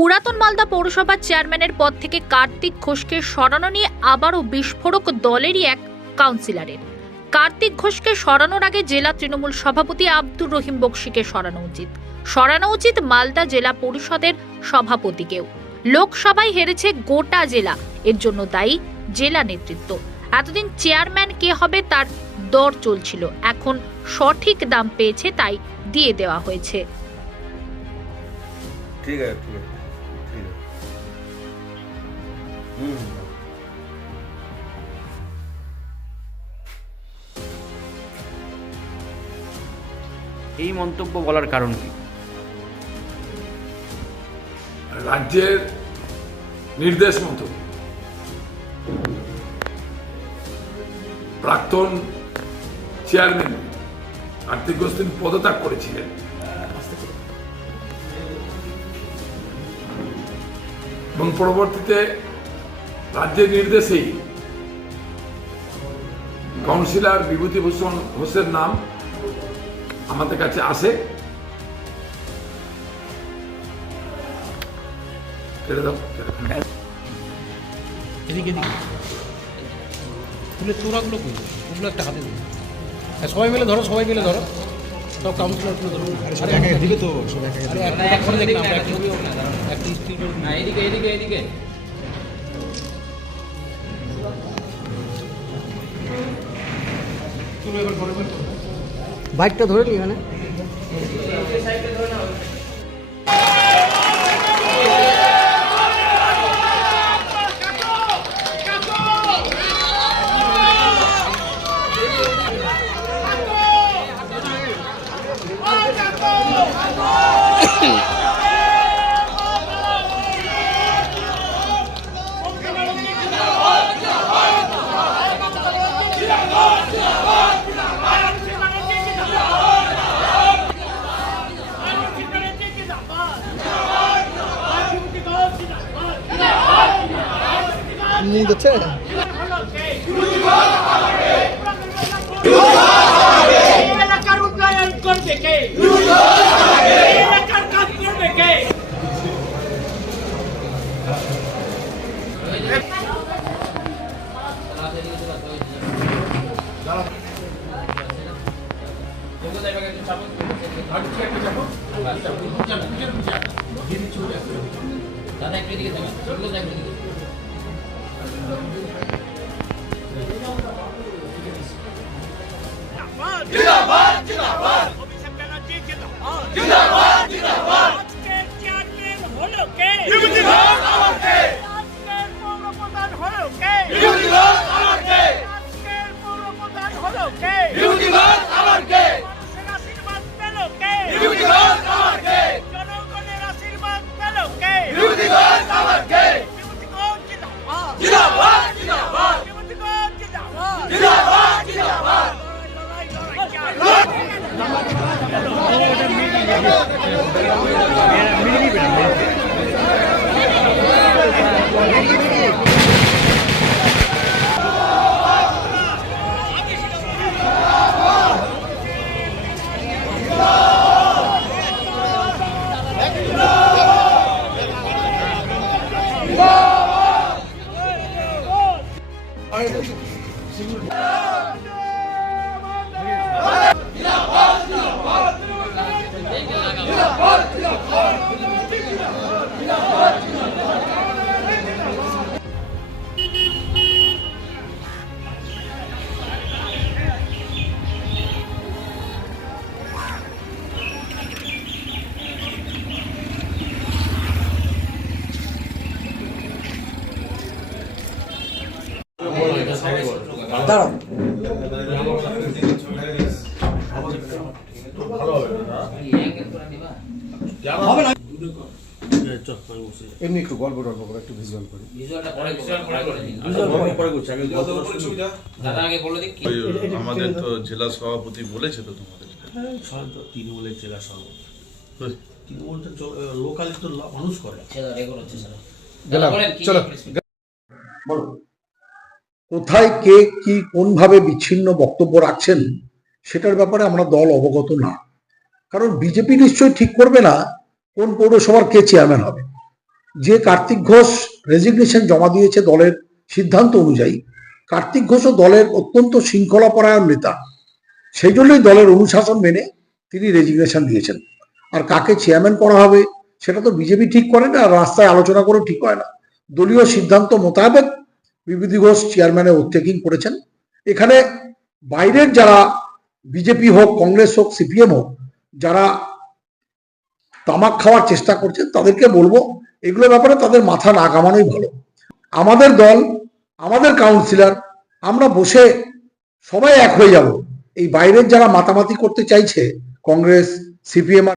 পুরাতন মালদা পৌরসভার চেয়ারম্যানের পদ থেকে কার্তিক ঘোষকে সরানো নিয়ে আবারও বিস্ফোরক দলেরই এক কাউন্সিলরের। কার্তিক ঘোষকে সরানোর আগে জেলা তৃণমূল সভাপতি আব্দুর রহিম বক্সিকে সরানো উচিত মালদা জেলা পরিষদের সভাপতিকেও। লোকসভায় হেরেছে গোটা জেলা, এর জন্য দায়ী জেলা নেতৃত্ব। এতদিন চেয়ারম্যান কে হবে তার দর চলছিল, এখন সঠিক দাম পেয়েছে তাই দিয়ে দেওয়া হয়েছে। ঠিক আছে। এই মন্তব্য বলার কারণ কি? রাজ্যের নির্দেশ মতো প্রাক্তন চেয়ারম্যান কার্তিক ঘোষ তিনি পদত্যাগ করেছিলেন। এবং পরবর্তীতে রাজ্যের নির্দেশেই কাউন্সিলর বিভূতিভূষণ ঘোষের নাম আমাদের কাছে আসে। সবাই মিলে ধরো সব কাউন্সিলর তুলে ধরো। দিবে তো এদিকে বাইকটা ধরে নি এখানে। নিয়ে যাচ্ছে এলাকার উন্নয়ন করবে কে? এলাকার কাজ করবে কে? দাদা একটু দিকে থাকা जिंदाबाद जिंदाबाद अभिषेक बनर्जी जिंदाबाद जिंदाबाद আজকে চেয়ারম্যান হলো কে? বিভূতিভূষণ আমার কে? আজকের পৌর প্রধান হলো কে? বিভূতিভূষণ আমার কে? আজকের পৌর প্রধান হলো কে? বিভূতিভূষণ আমার কে? মানুষের আশীর্বাদ পেল কে? বিভূতিভূষণ আমার কে? জনগণের আশীর্বাদ পেল কে? বিভূতিভূষণ আমার কে? বিভূতিভূষণ জিন্দাবাদ জিন্দাবাদ জিন্দাবাদ বিভূতিভূষণ জিন্দাবাদ জিন্দাবাদ জিন্দাবাদ। এমনি একটু গল্প করে একটু ভিজুয়াল করি। আমাদের তো জেলা সভাপতি বলেছে তো তোমাদের তৃণমূলের জেলা সভাপতি, তৃণমূল লোকাল তো মানুষ করে। কোথায় কে কি কোনভাবে বিচ্ছিন্ন বক্তব্য রাখছেন সেটার ব্যাপারে আমরা দল অবগত না, কারণ বিজেপি নিশ্চয়ই ঠিক করবে না কোন পৌরসভার কে চেয়ারম্যান হবে। যে কার্তিক ঘোষ রেজিগনেশন জমা দিয়েছে দলের সিদ্ধান্ত অনুযায়ী, কার্তিক ঘোষও দলের অত্যন্ত শৃঙ্খলাপরায়ণ নেতা, সেই জন্যই দলের অনুশাসন মেনে তিনি রেজিগনেশন দিয়েছেন। আর কাকে চেয়ারম্যান করা হবে সেটা তো বিজেপি ঠিক করে না, আর রাস্তায় আলোচনা করে ঠিক হয় না। দলীয় সিদ্ধান্ত মোতাবেক বিভূতি ঘোষ চেয়ারম্যানে ওভারটেকিং করেছেন। এখানে বাইরের যারা বিজেপি হোক, কংগ্রেস হোক, সিপিএম হোক, যারা তামাক খাওয়ার চেষ্টা করছেন তাদেরকে বলবো এগুলোর ব্যাপারে তাদের মাথা না ঘামানোই ভালো। আমাদের দল, আমাদের কাউন্সিলর, আমরা বসে সবাই এক হয়ে যাব। এই বাইরের যারা মাতামাতি করতে চাইছে, কংগ্রেস, সিপিএম